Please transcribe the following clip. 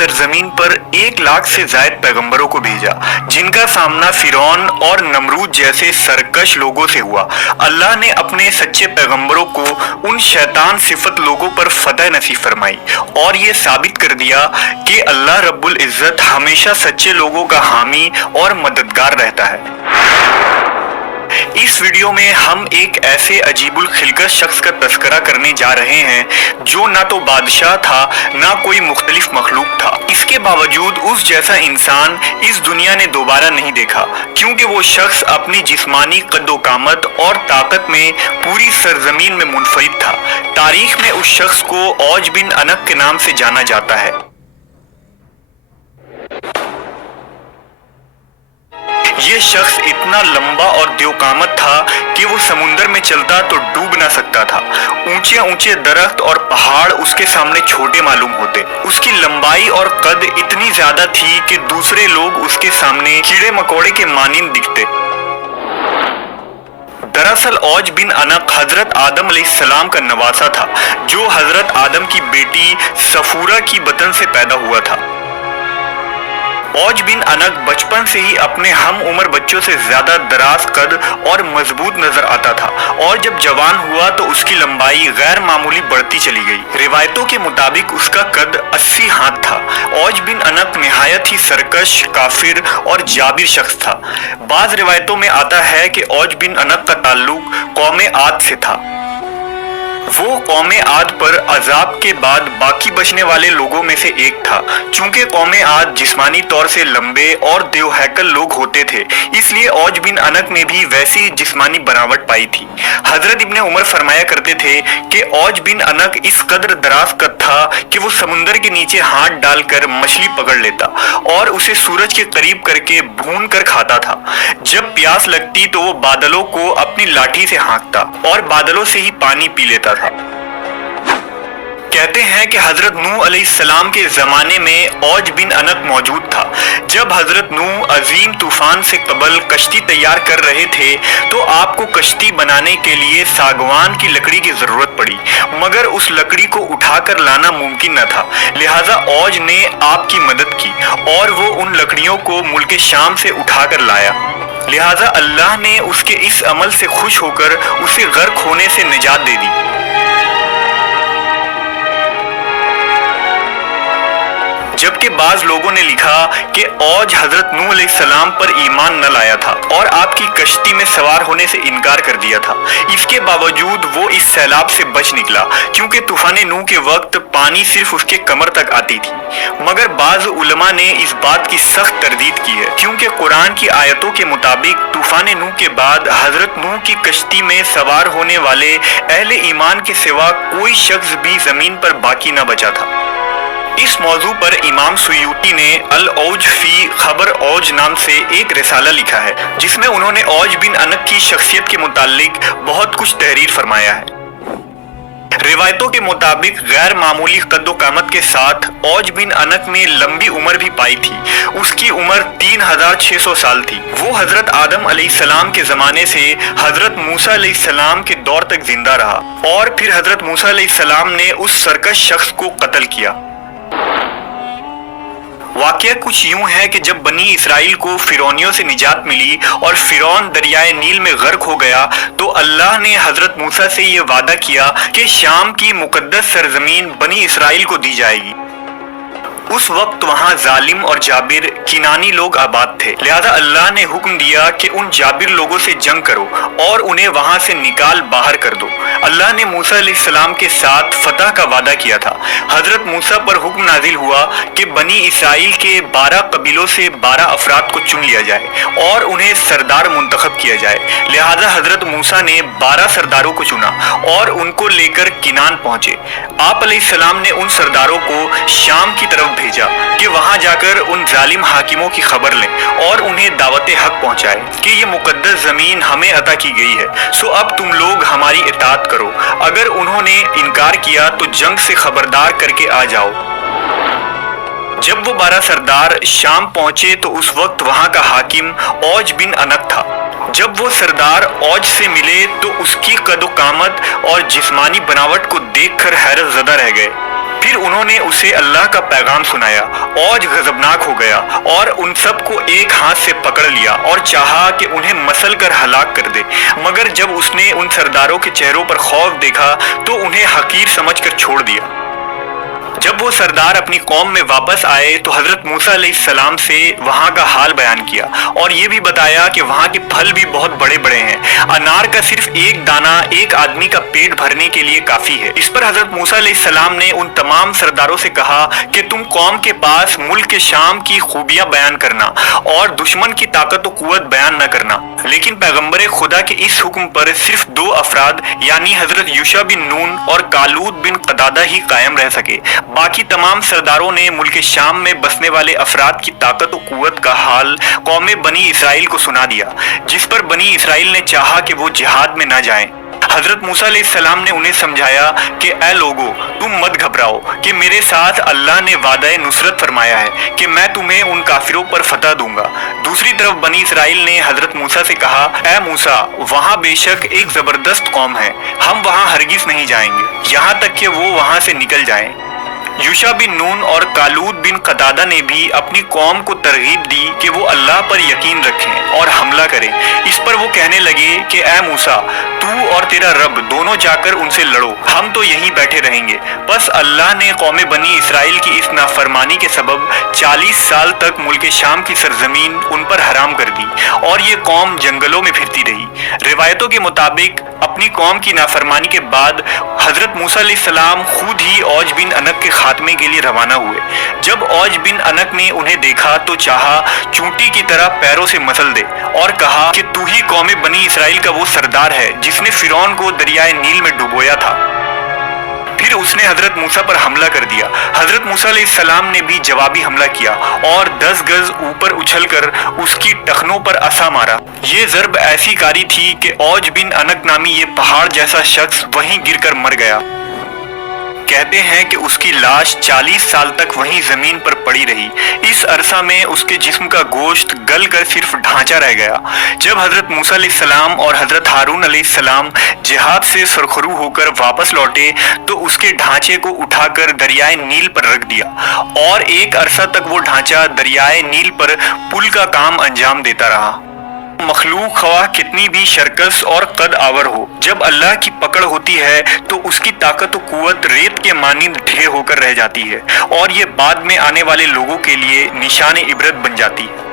सरजमीन पर 1 लाख से ज्यादा पैगंबरों को भेजा, जिनका सामना फिरौन और नमरूद जैसे सरकश लोगों से हुआ। अल्लाह ने अपने सच्चे पैगंबरों को उन शैतान सिफत लोगों पर फतह नसीब फरमाई और ये साबित कर दिया कि अल्लाह रब्बुल इज्जत हमेशा सच्चे लोगों का हामी और मददगार रहता है। इस वीडियो में हम एक ऐसे अजीबुल खिलकत शख्स का तस्करा करने जा रहे हैं जो ना तो बादशाह था ना कोई मुख्तलिफ मखलूक था। इसके बावजूद उस जैसा इंसान इस दुनिया ने दोबारा नहीं देखा, क्योंकि वो शख्स अपनी जिस्मानी कद्दो-कामत और ताकत में पूरी सरजमीन में मुनफरिद था। तारीख में उस शख्स को औज बिन अनक के नाम से जाना जाता है। ये शख्स इतना लंबा और देवकामत था कि वो समुंदर में चलता तो डूब ना सकता था। ऊंचे ऊंचे दरख्त और पहाड़ उसके सामने छोटे मालूम होते। उसकी लंबाई और कद इतनी ज्यादा थी कि दूसरे लोग उसके सामने कीड़े मकोड़े के मानिंद दिखते। दरअसल औज बिन अनक हजरत आदम अलैहिस्सलाम का नवासा था, जो हजरत आदम की बेटी सफूरा की बतन से पैदा हुआ था। औज बिन अनक बचपन से ही अपने हम उम्र बच्चों से ज्यादा दराज कद और मजबूत नजर आता था और जब जवान हुआ तो उसकी लंबाई गैर मामूली बढ़ती चली गई। रिवायतों के मुताबिक उसका कद 80 हाथ था। औज बिन अनक निहायत ही सरकश, काफिर और जाबिर शख्स था। बाज रिवायतों में आता है कि औज बिन अनक का ताल्लुक कौम आद से था। वो कौम आद पर अजाब के बाद बाकी बचने वाले लोगों में से एक था। चूंकि कौम आद जिस्मानी तौर से लंबे और देवहैकल लोग होते थे, इसलिए औज बिन अनक ने भी वैसी जिस्मानी बनावट पाई थी। हजरत इब्ने उमर फरमाया करते थे कि औज बिन अनक इस कदर दराज कद था कि वो समुंदर के नीचे हाथ डालकर मछली पकड़ लेता और उसे सूरज के करीब करके भून कर खाता था। जब प्यास लगती तो वो बादलों को अपनी लाठी से हाँकता और बादलों से ही पानी पी लेता था। कहते हैं कि हजरत नूह अलैहिस्सलाम के जमाने में औज बिन अनक मौजूद था। जब हजरत नूह अजीम तूफान से कबल कश्ती तैयार कर रहे थे तो आपको कश्ती बनाने के लिए सागवान की लकड़ी की जरूरत पड़ी, मगर उस लकड़ी को उठाकर लाना मुमकिन न था। लिहाजा औज ने आपकी मदद की और वो उन लकड़ियों को मुल्क शाम से उठाकर लाया। लिहाजा अल्लाह ने उसके इस अमल से खुश होकर उसे गर्क होने से निजात दे दी। जबकि बाज लोगों ने लिखा कि औज हजरत नूह अलैहिस्सलाम पर ईमान न लाया था और आपकी कश्ती में सवार होने से इनकार कर दिया था। इसके बावजूद वो इस सैलाब से बच निकला, क्योंकि तूफान नूह के वक्त पानी सिर्फ उसके कमर तक आती थी। मगर बाज उलमा ने इस बात की सख्त तरदीद की है, क्योंकि कुरान की आयतों के मुताबिक तूफान नूह के बाद हजरत नूह की कश्ती में सवार होने वाले अहले ईमान के सिवा कोई शख्स भी जमीन पर बाकी न बचा था। इस मौजू पर इमाम सुयूती ने अल औज फी खबर औज नाम से एक रिसाला लिखा है, जिसमें उन्होंने औज बिन अनक की शख्सियत के मुतालिक बहुत कुछ तहरीर फरमाया है। रिवायतों के मुताबिक गैर मामूली कद्दो कामत के साथ औज बिन अनक ने लंबी उम्र भी पाई थी। उसकी उम्र 3600 साल थी। वो हजरत आदम अलैहिस्सलाम के जमाने से हजरत मूसा अलैहिस्सलाम के दौर तक जिंदा रहा और फिर हजरत मूसा अलैहिस्सलाम ने उस सरकश शख्स को कत्ल किया। वाकया कुछ यूं है कि जब बनी इसराइल को फिरौनियों से निजात मिली और फिरौन दरियाए नील में गर्क हो गया तो अल्लाह ने हजरत मूसा से ये वादा किया कि शाम की मुकद्दस सरजमीन बनी इसराइल को दी जाएगी। उस वक्त वहां जालिम और जाबिर किनानी लोग आबाद थे। लिहाजा अल्लाह ने हुक्म दिया कि उन जाबिर लोगों से जंग करो और उन्हें वहां से निकाल बाहर कर दो। अल्लाह ने मूसा अलैहिस्सलाम के साथ फतह का वादा किया था। हजरत मूसा पर हुक्म नाजिल हुआ कि बनी इसराइल के 12 कबीलों से 12 अफराद को चुन लिया जाए और उन्हें सरदार मुंतखब किया जाए। लिहाजा हजरत मूसा ने 12 सरदारों को चुना और उनको लेकर किनान पहुंचे। आप अलैहिस्सलाम ने उन सरदारों को शाम की तरफ भेजा कि वहां जाकर उन जालिम हाकिमों की खबर लें और उन्हें दावत हक पहुंचाए कि ये मुकद्दस जमीन हमें अता की गई है, सो अब तुम लोग हमारी इताअत करो। अगर उन्होंने इनकार किया तो जंग से खबरदार करके आ जाओ। जब वो 12 सरदार शाम पहुंचे तो उस वक्त वहां का हाकिम औज बिन अनक था। जब वो सरदार औज से मिले तो उसकी कदो कामत और जिस्मानी बनावट को देखकर हैरत ज़दा रह गए। پھر انہوں نے اسے اللہ کا پیغام سنایا۔ اوج غضبناک ہو گیا اور ان سب کو ایک ہاتھ سے پکڑ لیا اور چاہا کہ انہیں مسل کر ہلاک کر دے، مگر جب اس نے ان سرداروں کے چہروں پر خوف دیکھا تو انہیں حقیر سمجھ کر چھوڑ دیا۔ جب وہ سردار اپنی قوم میں واپس آئے تو حضرت موسیٰ علیہ السلام سے وہاں کا حال بیان کیا اور یہ بھی بتایا کہ وہاں کے پھل بھی بہت بڑے بڑے ہیں، انار کا صرف ایک دانہ ایک آدمی کا پیٹ بھرنے کے لیے کافی ہے۔ اس پر حضرت موسیٰ علیہ السلام نے ان تمام سرداروں سے کہا کہ تم قوم کے پاس ملک کے شام کی خوبیاں بیان کرنا اور دشمن کی طاقت و قوت بیان نہ کرنا، لیکن پیغمبر خدا کے اس حکم پر صرف 2 افراد یعنی حضرت یوشع بن نون اور کالود بن قدادہ ہی قائم رہ سکے۔ باقی تمام سرداروں نے ملک شام میں بسنے والے افراد کی طاقت و قوت کا حال قوم بنی اسرائیل کو سنا دیا، جس پر بنی اسرائیل نے چاہا کہ وہ جہاد میں نہ جائیں۔ حضرت موسیٰ علیہ السلام نے انہیں سمجھایا کہ اے لوگو، تم مت گھبراؤ کہ میرے ساتھ اللہ نے وعدہ نصرت فرمایا ہے کہ میں تمہیں ان کافروں پر فتح دوں گا۔ دوسری طرف بنی اسرائیل نے حضرت موسیٰ سے کہا، اے موسیٰ، وہاں بے شک ایک زبردست قوم ہے، ہم وہاں ہرگز نہیں جائیں گے یہاں تک کہ وہ وہاں سے نکل جائیں۔ یوشع بن نون اور کالود بن قدادہ نے بھی اپنی قوم کو ترغیب دی کہ وہ اللہ پر یقین رکھیں اور حملہ کریں۔ اس پر وہ کہنے لگے کہ اے موسیٰ، تو اور تیرا رب دونوں جا کر ان سے لڑو، ہم تو یہیں بیٹھے رہیں گے۔ بس اللہ نے قوم بنی اسرائیل کی اس نافرمانی کے سبب 40 سال تک ملک شام کی سرزمین ان پر حرام کر دی اور یہ قوم جنگلوں میں پھرتی رہی۔ روایتوں کے مطابق اپنی قوم کی نافرمانی کے بعد حضرت موسیٰ علیہ السلام خود ہی اوج بن انق کے خاتمے کے لیے روانہ ہوئے۔ جب اوج بن انق نے انہیں دیکھا تو چاہا چونٹی کی طرح پیروں سے مسل دے اور کہا کہ تو ہی قوم بنی اسرائیل کا وہ سردار ہے جس نے فرعون کو دریائے نیل میں ڈبویا تھا۔ پھر اس نے حضرت موسیٰ پر حملہ کر دیا۔ حضرت موسیٰ علیہ السلام نے بھی جوابی حملہ کیا اور 10 گز اوپر اچھل کر اس کی ٹخنوں پر عصا مارا۔ یہ ضرب ایسی کاری تھی کہ اوج بن انق نامی یہ پہاڑ جیسا شخص وہیں گر کر مر گیا۔ کہتے ہیں کہ اس کی لاش 40 سال تک وہیں زمین پر پڑی رہی۔ اس عرصہ میں اس کے جسم کا گوشت گل کر صرف ڈھانچہ رہ گیا۔ جب حضرت موسیٰ علیہ السلام اور حضرت ہارون علیہ السلام جہاد سے سرخرو ہو کر واپس لوٹے تو اس کے ڈھانچے کو اٹھا کر دریائے نیل پر رکھ دیا اور ایک عرصہ تک وہ ڈھانچہ دریائے نیل پر پل کا کام انجام دیتا رہا۔ مخلوق خواہ کتنی بھی شرکس اور قد آور ہو، جب اللہ کی پکڑ ہوتی ہے تو اس کی طاقت و قوت ریت کے مانند ڈھے ہو کر رہ جاتی ہے اور یہ بعد میں آنے والے لوگوں کے لیے نشان عبرت بن جاتی ہے۔